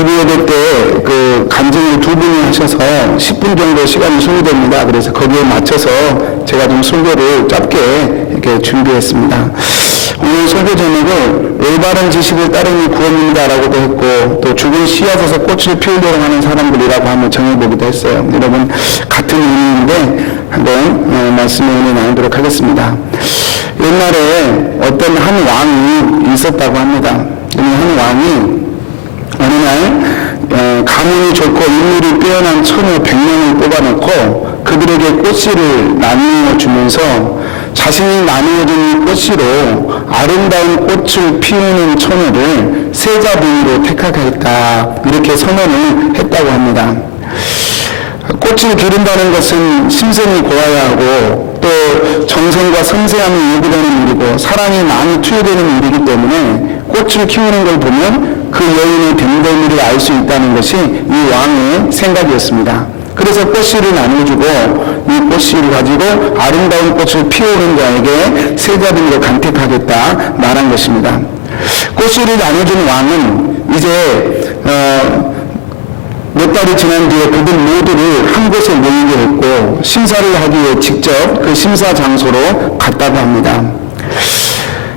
이부예배 때 그 간증을 두 분이 하셔서 10분 정도 시간이 소요됩니다. 그래서 거기에 맞춰서 제가 좀 설교를 짧게 이렇게 준비했습니다. 오늘 설교 제목을 올바른 지식을 따르니 구원입니다라고도 했고, 또 죽은 씨앗에서 꽃을 피우려고 하는 사람들이라고 한번 정해보기도 했어요. 여러분, 같은 의미인데 한번 말씀의 은혜 나누도록 하겠습니다. 옛날에 어떤 한 왕이 있었다고 합니다. 한 왕이 어느 날 가문이 좋고 인물이 뛰어난 처녀 100명을 뽑아놓고 그들에게 꽃씨를 나누어 주면서 자신이 나누어준 꽃씨로 아름다운 꽃을 피우는 처녀를 세자분으로 택하겠다, 이렇게 선언을 했다고 합니다. 꽃을 기른다는 것은 심성이 고와야 하고 또 정성과 섬세함이 요구되는 일이고 사랑이 많이 투여되는 일이기 때문에 꽃을 키우는 걸 보면 그 여인의 됨됨이를 알 수 있다는 것이 이 왕의 생각이었습니다. 그래서 꽃씨를 나눠주고 이 꽃씨를 가지고 아름다운 꽃을 피우는 자에게 세자분으로 간택하겠다 말한 것입니다. 꽃씨를 나눠준 왕은 이제 몇 달이 지난 뒤에 그들 모두를 한 곳에 모이게 했고 심사를 하기 위해 직접 그 심사 장소로 갔다고 합니다.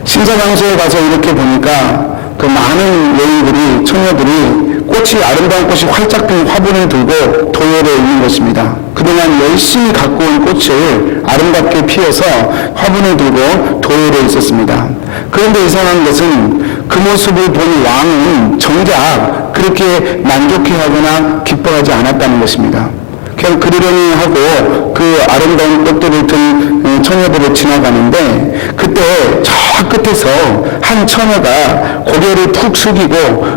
심사 장소에 가서 이렇게 보니까 그 많은 여인들이, 처녀들이 꽃이, 아름다운 꽃이 활짝 핀 화분을 들고 도열에 있는 것입니다. 그동안 열심히 갖고 온 꽃을 아름답게 피워서 화분을 들고 도열에 있었습니다. 그런데 이상한 것은 그 모습을 본 왕은 정작 그렇게 만족해하거나 기뻐하지 않았다는 것입니다. 그냥 그러려니 하고 그 아름다운 꽃들을 든 처녀들을 지나가는데 그때 저 끝에서 한 처녀가 고개를 푹 숙이고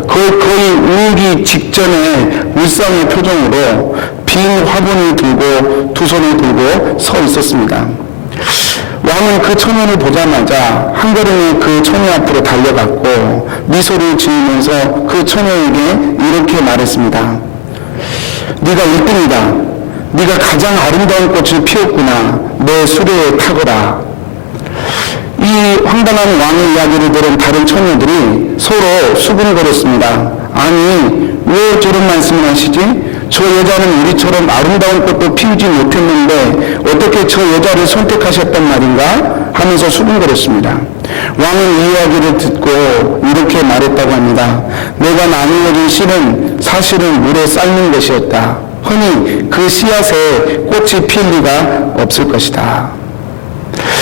거의 울기 직전에 울상의 표정으로 빈 화분을 들고 두 손을 들고 서 있었습니다. 왕은 그 처녀를 보자마자 한 걸음에 그 처녀 앞으로 달려갔고 미소를 지으면서 그 처녀에게 이렇게 말했습니다. 네가 1등이다. 네가 가장 아름다운 꽃을 피웠구나. 내 수레에 타거라. 이 황당한 왕의 이야기를 들은 다른 처녀들이 서로 수군거렸습니다. 아니, 왜 저런 말씀을 하시지? 저 여자는 우리처럼 아름다운 꽃도 피우지 못했는데 어떻게 저 여자를 선택하셨단 말인가? 하면서 수군거렸습니다. 왕은 이 이야기를 듣고 이렇게 말했다고 합니다. 내가 나누어준 씨는 사실은 물에 삶는 것이었다. 흔히 그 씨앗에 꽃이 필 리가 없을 것이다.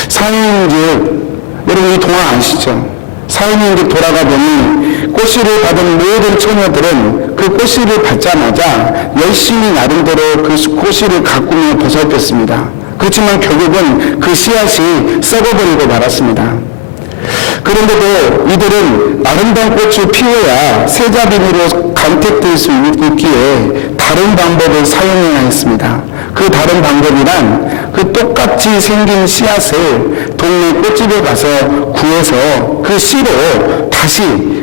사인인즉, 여러분 이 동화 아시죠? 사인인즉 돌아가 보니 꽃씨를 받은 모든 처녀들은 그 꽃씨를 받자마자 열심히 나름대로 그 꽃씨를 가꾸며 보살폈습니다. 그렇지만 결국은 그 씨앗이 썩어버리고 말았습니다. 그런데도 이들은 아름다운 꽃을 피워야 세자빈으로 간택될 수 있기에 다른 방법을 사용해야 했습니다. 그 다른 방법이란 그 똑같이 생긴 씨앗을 동네 꽃집에 가서 구해서 그 씨로 다시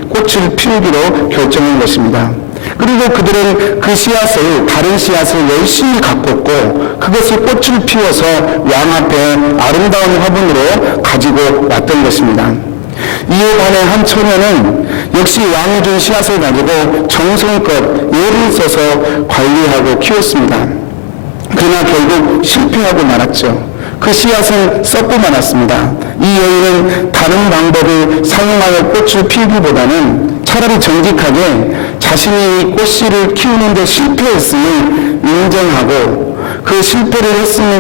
꽃을 피우기로 결정한 것입니다. 그리고 그들은 그 씨앗을, 다른 씨앗을 열심히 가꿨고 그것을 꽃을 피워서 왕 앞에 아름다운 화분으로 가지고 왔던 것입니다. 이에 반해 한 처녀는 역시 왕이 준 씨앗을 가지고 정성껏 애를 써서 관리하고 키웠습니다. 그러나 결국 실패하고 말았죠. 그 씨앗은 썩고 말았습니다. 이 여인은 다른 방법을 사용하여 꽃을 피우기보다는 차라리 정직하게 자신이 이 꽃씨를 키우는데 실패했음을 인정하고 그 실패를 했음에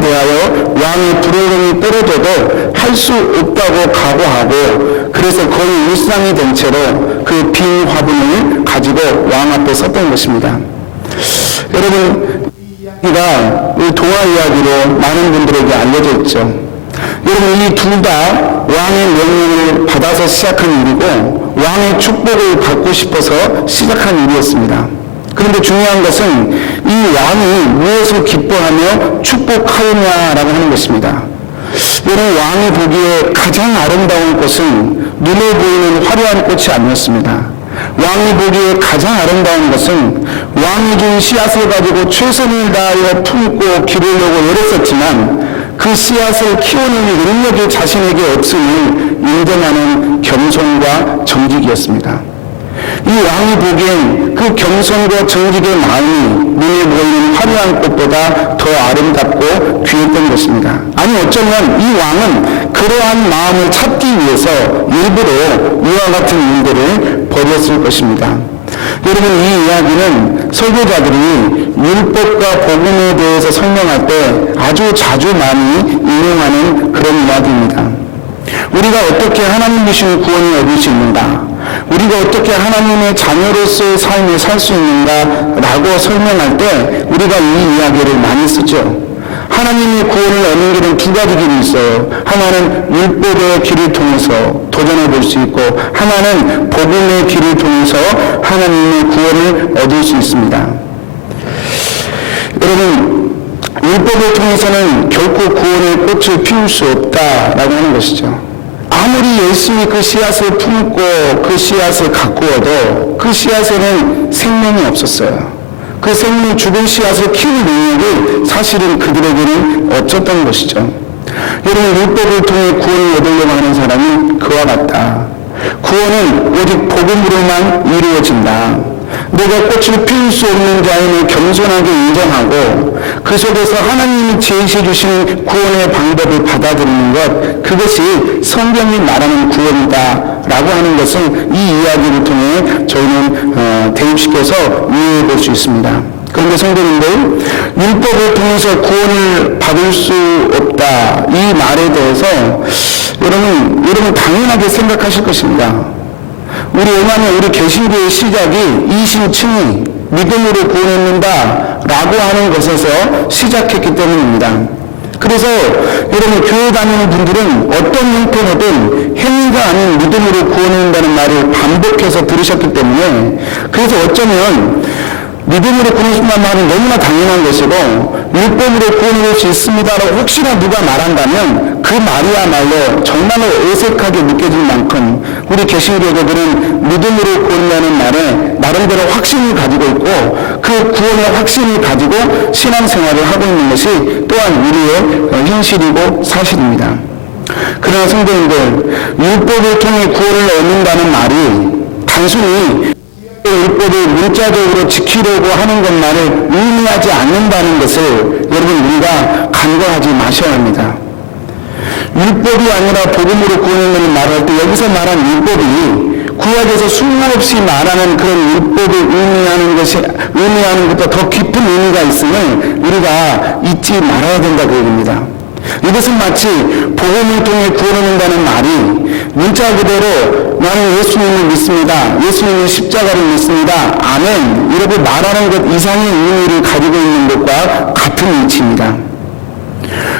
대하여 왕의 불호령이 떨어져도 할 수 없다고 각오하고 그래서 거의 울상이 된 채로 그 빈 화분을 가지고 왕 앞에 섰던 것입니다. 여러분, 이 동화 이야기로 많은 분들에게 알려져 있죠. 여러분, 이 둘 다 왕의 명령을 받아서 시작한 일이고 왕의 축복을 받고 싶어서 시작한 일이었습니다. 그런데 중요한 것은 이 왕이 무엇을 기뻐하며 축복하느냐라고 하는 것입니다. 여러분, 왕이 보기에 가장 아름다운 꽃은 눈에 보이는 화려한 꽃이 아니었습니다. 왕이 보기에 가장 아름다운 것은 왕이 준 씨앗을 가지고 최선을 다하여 품고 기르려고 애썼지만 그 씨앗을 키우는 능력이 자신에게 없음을 인정하는 겸손과 정직이었습니다. 이 왕이 보기엔 그 겸손과 정직의 마음이 눈에 보이는 화려한 꽃보다 더 아름답고 귀했던 것입니다. 아니 어쩌면 이 왕은 그러한 마음을 찾기 위해서 일부러 이와 같은 일들을 벌였을 것입니다. 여러분, 이 이야기는 설교자들이 율법과 복음에 대해서 설명할 때 아주 자주 많이 인용하는 그런 이야기입니다. 우리가 어떻게 하나님 주신 구원을 얻을 수 있는가, 우리가 어떻게 하나님의 자녀로서의 삶을 살 수 있는가 라고 설명할 때 우리가 이 이야기를 많이 쓰죠. 하나님의 구원을 얻는 길은 두 가지 길이 있어요. 하나는 율법의 길을 통해서 도전해 볼 수 있고, 하나는 복음의 길을 통해서 하나님의 구원을 얻을 수 있습니다. 여러분, 율법을 통해서는 결코 구원의 꽃을 피울 수 없다라고 하는 것이죠. 아무리 열심히 그 씨앗을 품고 그 씨앗을 가꾸어도 그 씨앗에는 생명이 없었어요. 그 생명, 죽은 씨앗을 키울 능력이 사실은 그들에게는 없었던 것이죠. 여러분, 율법을 통해 구원을 얻으려고 하는 사람이 그와 같다. 구원은 오직 복음으로만 이루어진다. 내가 꽃을 피울 수 없는 자임을 겸손하게 인정하고 그 속에서 하나님이 제시해 주신 구원의 방법을 받아들이는 것, 그것이 성경이 말하는 구원이다 라고 하는 것을 이 이야기를 통해 저희는 대입시켜서 이해해 볼 수 있습니다. 그런데 성도님들, 율법을 통해서 구원을 받을 수 없다, 이 말에 대해서 여러분 당연하게 생각하실 것입니다. 우리 개신교의 시작이 이신칭의 믿음으로 구원받는다 라고 하는 것에서 시작했기 때문입니다. 그래서 여러분, 교회 다니는 분들은 어떤 형태로든 행위가 아닌 믿음으로 구원받는다는 말을 반복해서 들으셨기 때문에, 그래서 어쩌면 믿음으로 구원받는다는 말은 너무나 당연한 것이고 율법으로 구원할 수 있습니다라고 혹시나 누가 말한다면 그 말이야말로 정말로 어색하게 느껴질 만큼 우리 개신교도들은 믿음으로 구원하는 말에 나름대로 확신을 가지고 있고, 그 구원의 확신을 가지고 신앙생활을 하고 있는 것이 또한 우리의 현실이고 사실입니다. 그러나 성도님들, 율법을 통해 구원을 얻는다는 말이 단순히 율법을 문자적으로 지키려고 하는 것만을 의미하지 않는다는 것을 여러분, 우리가 간과하지 마셔야 합니다. 율법이 아니라 복음으로 구원을 말할 때 여기서 말한 율법이 구약에서 수없이 말하는 그런 율법을 의미하는 것보다 더 깊은 의미가 있음을 우리가 잊지 말아야 된다고 얘기합니다. 이것은 마치 복음을 통해 구원받는다는 말이 문자 그대로 나는 예수님을 믿습니다, 예수님의 십자가를 믿습니다, 아멘 이렇게 말하는 것 이상의 의미를 가지고 있는 것과 같은 이치입니다.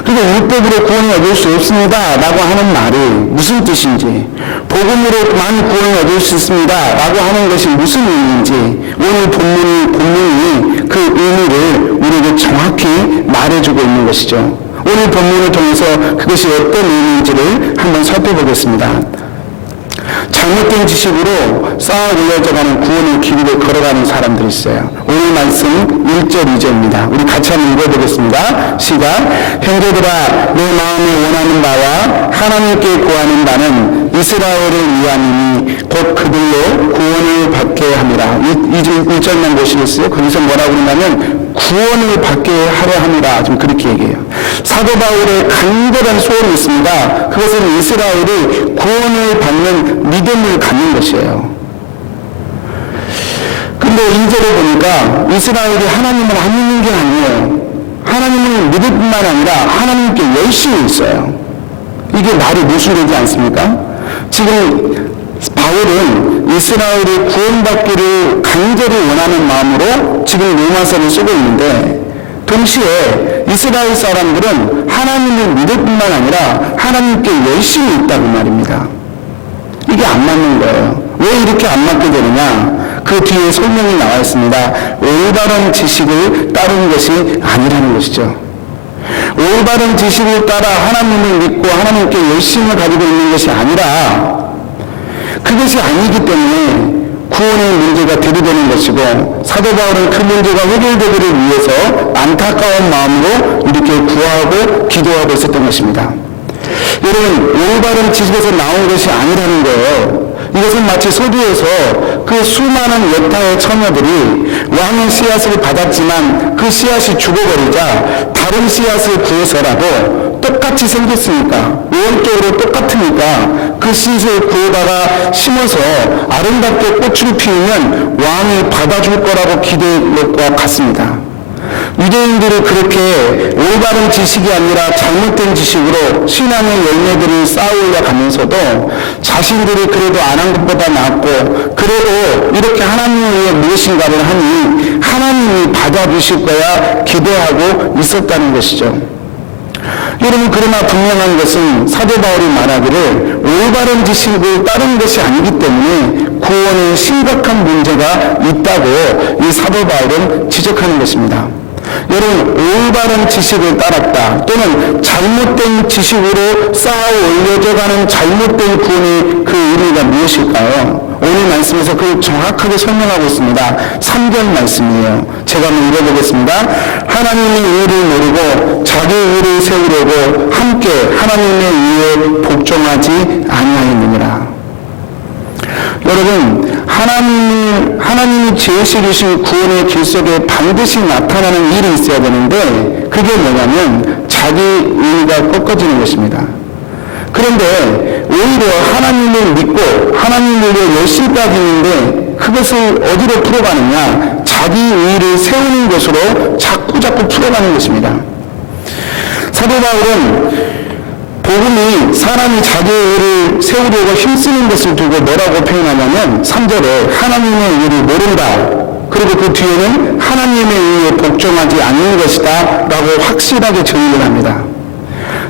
그리고 율법으로 구원을 얻을 수 없습니다 라고 하는 말이 무슨 뜻인지, 복음으로만 구원을 얻을 수 있습니다 라고 하는 것이 무슨 의미인지 오늘 본문이 그 의미를 우리에게 정확히 말해주고 있는 것이죠. 오늘 본문을 통해서 그것이 어떤 의미인지를 한번 살펴보겠습니다. 잘못된 지식으로 쌓아 올려져가는 구원의 길을 걸어가는 사람들이 있어요. 오늘 말씀 1절 2절입니다. 우리 같이 한번 읽어보겠습니다. 시작. 형제들아, 내 마음이 원하는 바와 하나님께 구하는 바는 이스라엘을 위함이니 곧 그들로 구원을 받게 함이라. 1절만 보시겠어요? 거기서 뭐라고 그러냐면 구원을 받게 하려 함이라. 좀 그렇게 얘기해요. 사도 바울의 간절한 소원이 있습니다. 그것은 이스라엘이 구원을 받는 믿음을 갖는 것이에요. 근데 2절에 보니까 이스라엘이 하나님을 안 믿는 게 아니에요. 하나님을 믿을 뿐만 아니라 하나님께 열심히 있어요. 이게 말이 모순되지 않습니까? 지금 바울은 이스라엘이 구원받기를 간절히 원하는 마음으로 지금 로마서를 쓰고 있는데, 동시에 이스라엘 사람들은 하나님을 믿을 뿐만 아니라 하나님께 열심히 있다고 말입니다. 이게 안 맞는 거예요. 왜 이렇게 안 맞게 되느냐? 그 뒤에 설명이 나와 있습니다. 올바른 지식을 따르는 것이 아니라는 것이죠. 올바른 지식을 따라 하나님을 믿고 하나님께 열심을 가지고 있는 것이 아니라, 그것이 아니기 때문에 구원의 문제가 들이대는 것이고, 사도 바울은 그 문제가 해결되기를 위해서 안타까운 마음으로 이렇게 구하고 기도하고 있었던 것입니다. 여러분, 올바른 지식에서 나온 것이 아니라는 거예요. 이것은 마치 서두에서 그 수많은 여타의 처녀들이 왕의 씨앗을 받았지만 그 씨앗이 죽어버리자 다른 씨앗을 구해서라도 똑같이 생겼으니까 외형적으로 똑같으니까 그 씨앗을 구해다가 심어서 아름답게 꽃을 피우면 왕이 받아줄 거라고 기대한 것과 같습니다. 유대인들이 그렇게 올바른 지식이 아니라 잘못된 지식으로 신앙의 열매들을 쌓아올려 가면서도 자신들이 그래도 안 한 것보다 낫고 그래도 이렇게 하나님을 위해 무엇인가를 하니 하나님이 받아주실 거야 기대하고 있었다는 것이죠. 여러분, 그러나 분명한 것은 사도 바울이 말하기를 올바른 지식을 따르는 것이 아니기 때문에 구원에 심각한 문제가 있다고 이 사도 바울은 지적하는 것입니다. 여러분, 올바른 지식을 따랐다 또는 잘못된 지식으로 쌓아 올려져가는 잘못된 구원의 그 의미가 무엇일까요? 오늘 말씀에서 그걸 정확하게 설명하고 있습니다. 3절 말씀이에요. 제가 한번 읽어보겠습니다. 하나님의 의를 모르고 자기 의를 세우려고 함께 하나님의 의에 복종하지 아니하였느니라. 여러분, 하나님이 제시되신 구원의 길 속에 반드시 나타나는 일이 있어야 되는데 그게 뭐냐면 자기 의가 꺾어지는 것입니다. 그런데 오히려 하나님을 믿고 하나님을 위해 열심히 따지는데 그것을 어디로 풀어가느냐? 자기 의를 세우는 것으로 자꾸 풀어가는 것입니다. 사도 바울은 복음이 사람이 자기의 의를 세우려고 힘쓰는 것을 두고 뭐라고 표현하냐면 3절에 하나님의 의를 모른다. 그리고 그 뒤에는 하나님의 의에 복종하지 않는 것이다 라고 확실하게 정의를 합니다.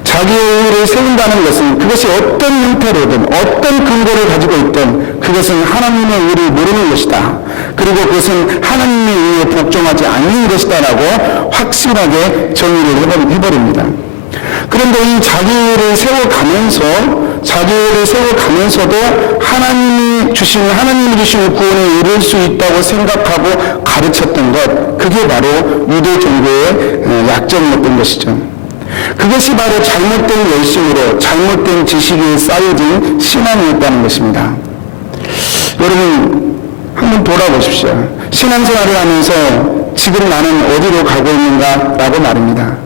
자기의 의를 세운다는 것은 그것이 어떤 형태로든 어떤 근거를 가지고 있든 그것은 하나님의 의를 모르는 것이다. 그리고 그것은 하나님의 의에 복종하지 않는 것이다 라고 확실하게 정의를 해버립니다. 그런데 이 자기를 세워가면서도 하나님이 주신 구원에 이룰 수 있다고 생각하고 가르쳤던 것, 그게 바로 유대 종교의 약점이었던 것이죠. 그것이 바로 잘못된 열심으로 잘못된 지식이 쌓여진 신앙이었다는 것입니다. 여러분, 한번 돌아보십시오. 신앙생활을 하면서 지금 나는 어디로 가고 있는가 라고 말입니다.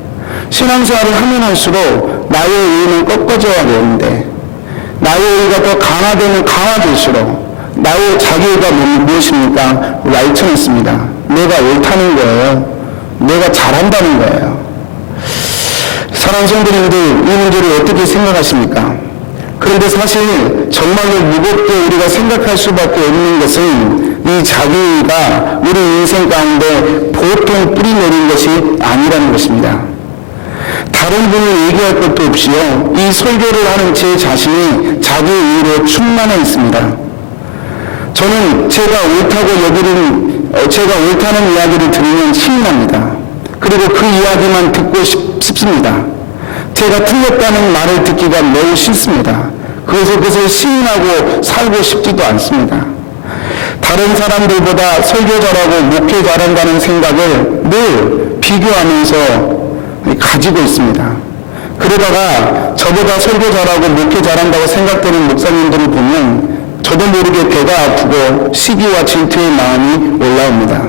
신앙생활을 하면 할수록 나의 의는 꺾어져야 되는데 나의 의가 더 강화되면 강화될수록 나의 자기의가 무엇입니까? 라이처니스입니다. 내가 옳다는 거예요. 내가 잘한다는 거예요. 사랑하는 성도님들, 이 문제를 어떻게 생각하십니까? 그런데 사실 정말로 무겁게 우리가 생각할 수밖에 없는 것은 이 자기의가 우리 인생 가운데 보통 뿌리 내린 것이 아니라는 것입니다. 다른 분이 얘기할 것도 없이요, 이 설교를 하는 제 자신이 자기 의로 충만해 있습니다. 저는 제가 옳다는 이야기를 들으면 힘이 납니다. 그리고 그 이야기만 듣고 싶습니다. 제가 틀렸다는 말을 듣기가 매우 싫습니다. 그래서 그것을 시인하고 살고 싶지도 않습니다. 다른 사람들보다 설교 잘하고 목회 잘한다는 생각을 늘 비교하면서 가지고 있습니다. 그러다가 저보다 설교 잘하고 목회 잘한다고 생각되는 목사님들을 보면 저도 모르게 배가 아프고 시기와 질투의 마음이 올라옵니다.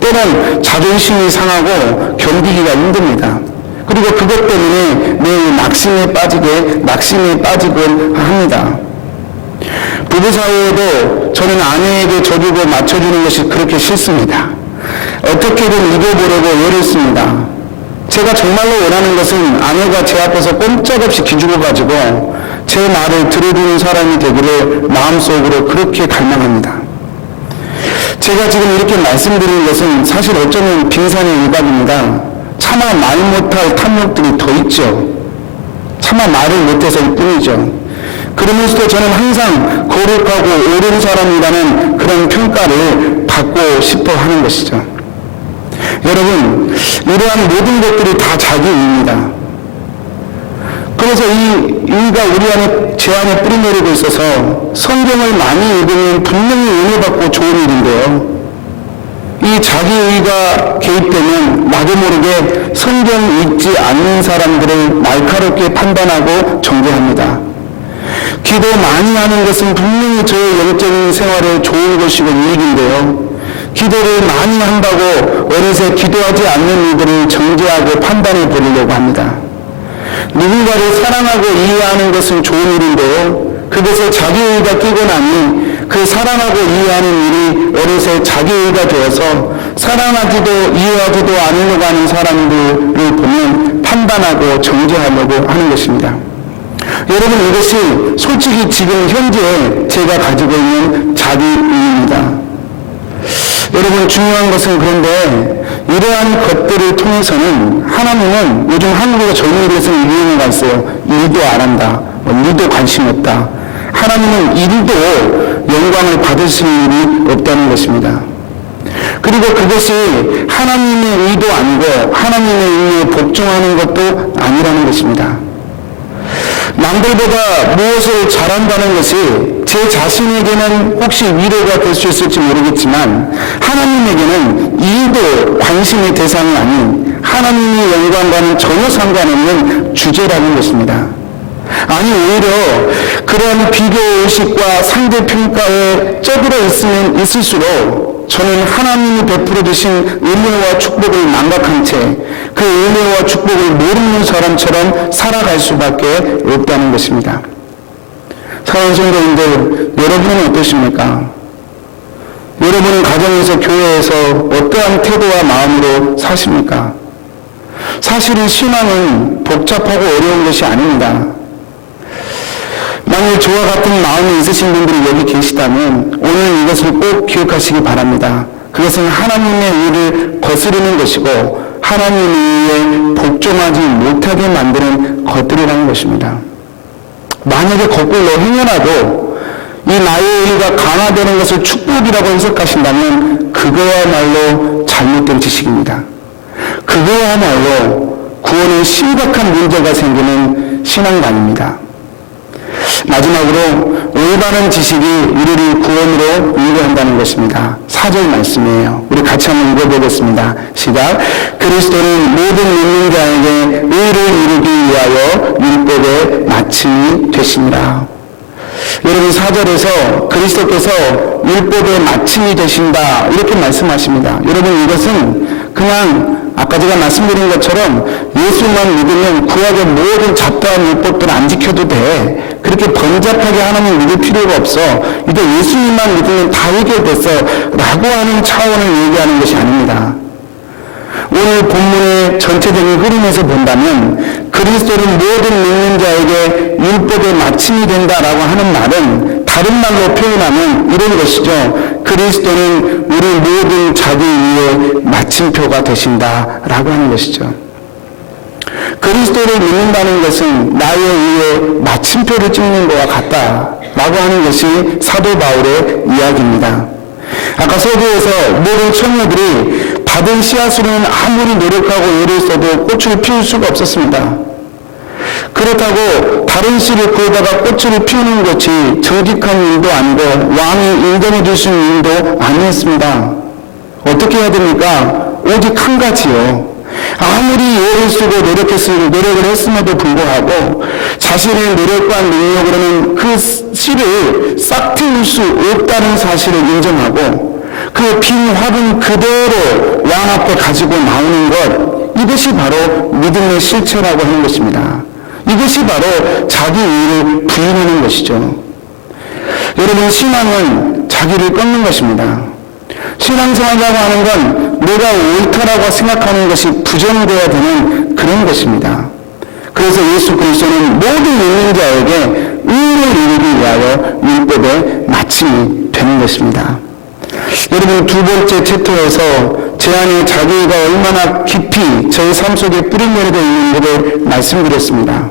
때론 자존심이 상하고 견디기가 힘듭니다. 그리고 그것 때문에 매일 낙심에 빠지곤 합니다. 부부사이에도 저는 아내에게 져주고 맞춰주는 것이 그렇게 싫습니다. 어떻게든 이겨보려고 애를 씁니다. 제가 정말로 원하는 것은 아내가 제 앞에서 꼼짝없이 기죽어가지고 제 말을 들어주는 사람이 되기를 마음속으로 그렇게 갈망합니다. 제가 지금 이렇게 말씀드리는 것은 사실 어쩌면 빙산의 일각입니다. 차마 말 못할 탐욕들이 더 있죠. 차마 말을 못해서일 뿐이죠. 그러면서도 저는 항상 거룩하고 옳은 사람이라는 그런 평가를 받고 싶어 하는 것이죠. 여러분, 이러한 모든 것들이 다 자기 의입니다. 그래서 이 의가 제 안에 뿌리내리고 있어서 성경을 많이 읽으면 분명히 은혜받고 좋은 일인데요. 이 자기 의가 개입되면 나도 모르게 성경 읽지 않는 사람들을 날카롭게 판단하고 정죄합니다. 기도 많이 하는 것은 분명히 저의 영적인 생활에 좋은 것이고 이익인데요. 기도를 많이 한다고 어느새 기도하지 않는 이들을 정죄하고 판단해 버리려고 합니다. 누군가를 사랑하고 이해하는 것은 좋은 일인데요. 그것에 자기의가 끼고 나니 그 사랑하고 이해하는 일이 어느새 자기의가 되어서 사랑하지도 이해하지도 않으려고 하는 사람들을 보면 판단하고 정죄하려고 하는 것입니다. 여러분, 이것이 솔직히 지금 현재 제가 가지고 있는 자기의입니다. 여러분, 중요한 것은 그런데 이러한 것들을 통해서는 하나님은 요즘 한국의 젊은이들에서는 유행어가 있어요. 일도 안 한다. 일도 관심 없다. 하나님은 일도 영광을 받으실 일이 없다는 것입니다. 그리고 그것이 하나님의 의도 아니고 하나님의 의에 복종하는 것도 아니라는 것입니다. 남들보다 무엇을 잘한다는 것이 제 자신에게는 혹시 위로가 될 수 있을지 모르겠지만 하나님에게는 일도 관심의 대상이 아닌 하나님의 영광과는 전혀 상관없는 주제라는 것입니다. 아니, 오히려 그런 비교의식과 상대평가에 쩌들어 있으면 있을수록 저는 하나님이 베풀어 주신 은혜와 축복을 망각한 채 그 은혜와 축복을 모르는 사람처럼 살아갈 수밖에 없다는 것입니다. 사랑하는 성도님들, 여러분은 어떠십니까? 여러분은 가정에서 교회에서 어떠한 태도와 마음으로 사십니까? 사실은 신앙은 복잡하고 어려운 것이 아닙니다. 만일 저와 같은 마음이 있으신 분들이 여기 계시다면 오늘 이것을 꼭 기억하시기 바랍니다. 그것은 하나님의 의를 거스르는 것이고 하나님의 의에 복종하지 못하게 만드는 것들이라는 것입니다. 만약에 거꾸로 행여라도 이 나의 의가 강화되는 것을 축복이라고 해석하신다면 그거야말로 잘못된 지식입니다. 그거야말로 구원에 심각한 문제가 생기는 신앙관입니다. 마지막으로 올바른 지식이 우리를 구원으로 인도한다는 것입니다. 4절 말씀이에요. 우리 같이 한번 읽어보겠습니다. 시작. 그리스도는 모든 믿는 자에게 의를 이루기 위하여 율법의 마침이 되시니라. 여러분, 4절에서 그리스도께서 율법의 마침이 되신다 이렇게 말씀하십니다. 여러분, 이것은 그냥 아까 제가 말씀드린 것처럼 예수만 믿으면 구약의 모든 잡다한 율법들 안 지켜도 돼. 그렇게 번잡하게 하나님 믿을 필요가 없어. 이제 예수님만 믿으면 다 해결됐어. 라고 하는 차원을 얘기하는 것이 아닙니다. 오늘 본문의 전체적인 흐름에서 본다면 그리스도는 모든 믿는 자에게 율법의 마침이 된다라고 하는 말은 다른 말로 표현하면 이런 것이죠. 그리스도는 우리 모든 자기 위에 마침표가 되신다라고 하는 것이죠. 그리스도를 믿는다는 것은 나의 위에 마침표를 찍는 것과 같다라고 하는 것이 사도 바울의 이야기입니다. 아까 서두에서 모든 청년들이 받은 씨앗으로는 아무리 노력하고 애를 써도 꽃을 피울 수가 없었습니다. 그렇다고 다른 씨를 구해다가 꽃을 피우는 것이 정직한 일도 아니고 왕이 인정해 줄 수 있는 일도 아니었습니다. 어떻게 해야 됩니까? 오직 한 가지요. 아무리 애를 쓰고 노력을 했음에도 불구하고 자신의 노력과 능력으로는 그 씨를 싹 틔울 수 없다는 사실을 인정하고 그 빈 화분 그대로 왕 앞에 가지고 나오는 것, 이것이 바로 믿음의 실체라고 하는 것입니다. 이것이 바로 자기 의를 부인하는 것이죠. 여러분, 신앙은 자기를 꺾는 것입니다. 신앙생활이라고 하는 건 내가 옳다라고 생각하는 것이 부정되어야 되는 그런 것입니다. 그래서 예수 그리스도는 모든 믿는 자에게 의를 이루기 위하여 율법의 마침이 되는 것입니다. 여러분, 두 번째 챕터에서 제 안에 자기가 얼마나 깊이 저의 삶 속에 뿌리내리고 있는지를 말씀드렸습니다.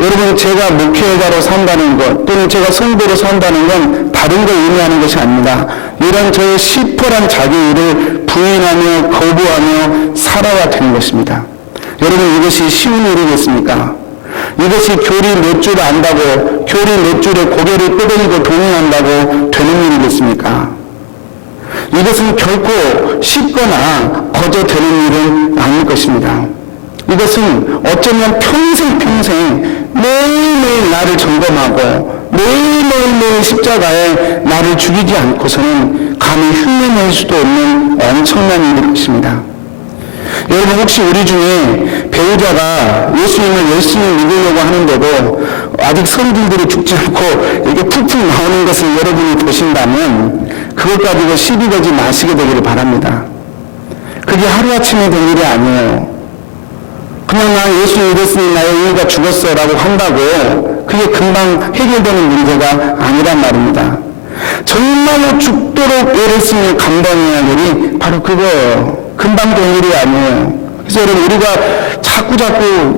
여러분, 제가 목회자로 산다는 것 또는 제가 성도로 산다는 건 다른 걸 의미하는 것이 아닙니다. 이런 저의 시퍼란 자기를 부인하며 거부하며 살아야 되는 것입니다. 여러분, 이것이 쉬운 일이겠습니까? 이것이 교리 몇 줄 안다고 교리 몇 줄에 고개를 끄덕이고 동의한다고 되는 일이겠습니까? 이것은 결코 쉽거나 거저 되는 일은 아닐 것입니다. 이것은 어쩌면 평생 매일매일 나를 점검하고 매일 십자가에 나를 죽이지 않고서는 감히 흉내낼 수도 없는 엄청난 일일 것입니다. 여러분, 혹시 우리 중에 배우자가 예수님을 열심히 믿으려고 하는데도 아직 성질들이 죽지 않고 이게 푹푹 나오는 것을 여러분이 보신다면 그것 가지고 시비 걸지 마시게 되기를 바랍니다. 그게 하루아침에 된 일이 아니에요. 그냥 나 예수 믿었으니 나의 의의가 죽었어 라고 한다고 그게 금방 해결되는 문제가 아니란 말입니다. 정말로 죽도록 애를 쓰는 감당해야 할 일이 바로 그거예요. 금방 된 일이 아니에요. 그래서 여러분, 우리가 자꾸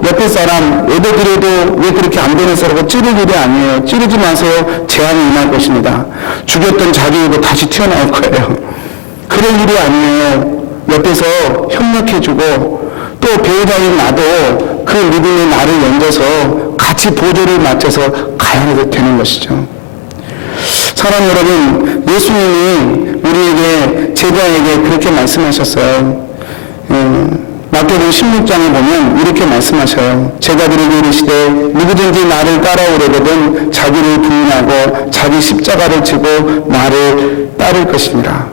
옆에 사람 애들이라도 왜 그렇게 안 되는 사람을 찌를 일이 아니에요. 찌르지 마세요. 재앙이 임할 것입니다. 죽였던 자기 입도 다시 튀어나올 거예요. 그런 일이 아니에요. 옆에서 협력해주고 또 배우자인 나도 그 믿음의 나를 얹어서 같이 보조를 맞춰서 가야 되는 것이죠. 사랑 여러분, 예수님이 우리에게 제자에게 그렇게 말씀하셨어요. 마태복음 16장에 보면 이렇게 말씀하셔요. 제자들에게 이르시되 누구든지 나를 따라오려거든 자기를 부인하고 자기 십자가를 지고 나를 따를 것이니라.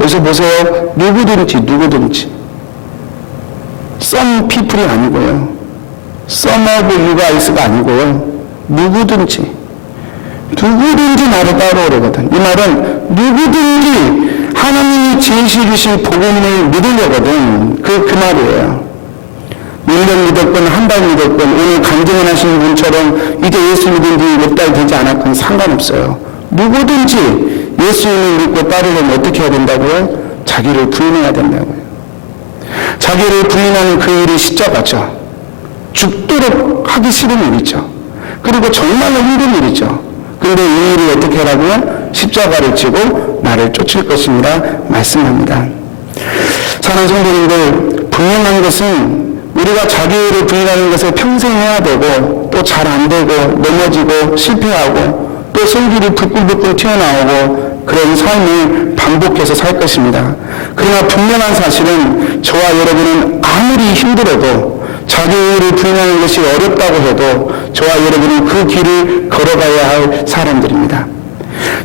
여기서 보세요. 누구든지 some people이 아니고요. some of you guys가 아니고요. 누구든지 나를 따라오려거든. 이 말은 누구든지 하나님이 제시해 주신 복음을 믿으려거든. 그 말이에요. 1년 믿었건 한 달 믿었건 오늘 간증을 하시는 분처럼 이제 예수 믿은 지 몇 달 되지 않았건 상관없어요. 누구든지 예수님을 믿고 따르려면 어떻게 해야 된다고요? 자기를 부인해야 된다고요. 자기를 부인하는 그 일이 십자가죠. 죽도록 하기 싫은 일이죠. 그리고 정말로 힘든 일이죠. 근데 이 일을 어떻게 하라고요? 십자가를 지고 나를 쫓을 것입니다. 말씀합니다. 사랑하는 성도님들, 분명한 것은 우리가 자기를 부인하는 것을 평생 해야 되고 또 잘 안 되고 넘어지고 실패하고 또 성질이 부풀부풀 튀어나오고 그런 삶을 반복해서 살 것입니다. 그러나 분명한 사실은 저와 여러분은 아무리 힘들어도 자기를 부인하는 것이 어렵다고 해도 저와 여러분은 그 길을 걸어가야 할 사람들입니다.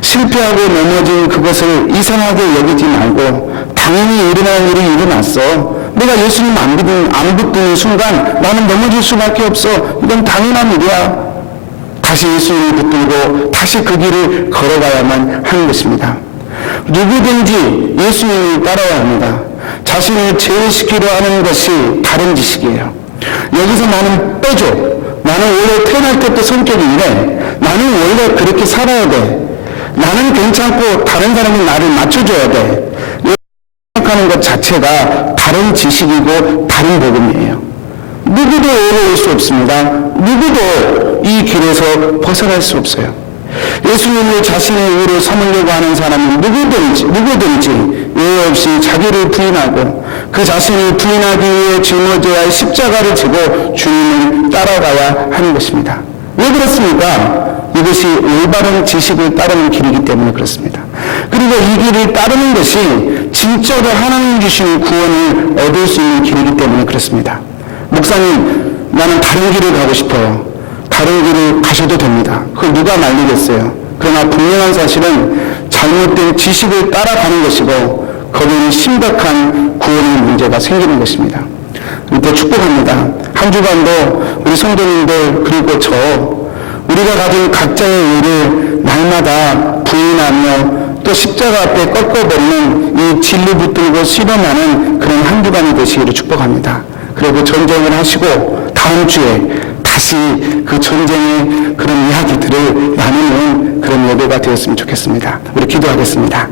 실패하고 넘어진 그것을 이상하게 여기지 말고 당연히 일어나는 일이 일어났어. 내가 예수님 안 붙드는 순간 나는 넘어질 수밖에 없어. 이건 당연한 일이야. 다시 예수님을 붙들고 다시 그 길을 걸어가야만 하는 것입니다. 누구든지 예수님을 따라야 합니다. 자신을 제외시키려 하는 것이 다른 지식이에요. 여기서 나는 빼줘. 나는 원래 태어날 때부터 성격이 이래. 나는 원래 그렇게 살아야 돼. 나는 괜찮고 다른 사람이 나를 맞춰줘야 돼. 생각하는 것 자체가 다른 지식이고 다른 복음이에요. 누구도 어려울 수 없습니다. 누구도 이 길에서 벗어날 수 없어요. 예수님을 자신의 의로 삼으려고 하는 사람은 누구든지 예외 없이 자기를 부인하고 그 자신을 부인하기 위해 짊어져야 할 십자가를 지고 주님을 따라가야 하는 것입니다. 왜 그렇습니까? 이것이 올바른 지식을 따르는 길이기 때문에 그렇습니다. 그리고 이 길을 따르는 것이 진짜로 하나님 주신 구원을 얻을 수 있는 길이기 때문에 그렇습니다. 목사님, 나는 다른 길을 가고 싶어요. 다른 길을 가셔도 됩니다. 그걸 누가 말리겠어요. 그러나 분명한 사실은 잘못된 지식을 따라가는 것이고 거기는 심각한 구원의 문제가 생기는 것입니다. 이때 축복합니다. 한 주간도 우리 성도님들 그리고 우리가 가진 각자의 의를 날마다 부인하며 또 십자가 앞에 꺾어버리는 이 진리 붙들고 실현하는 그런 한 주간이 되시기를 축복합니다. 그리고 전쟁을 하시고 다음 주에 다시 그 전쟁의 그런 이야기들을 나누는 그런 예배가 되었으면 좋겠습니다. 우리 기도하겠습니다.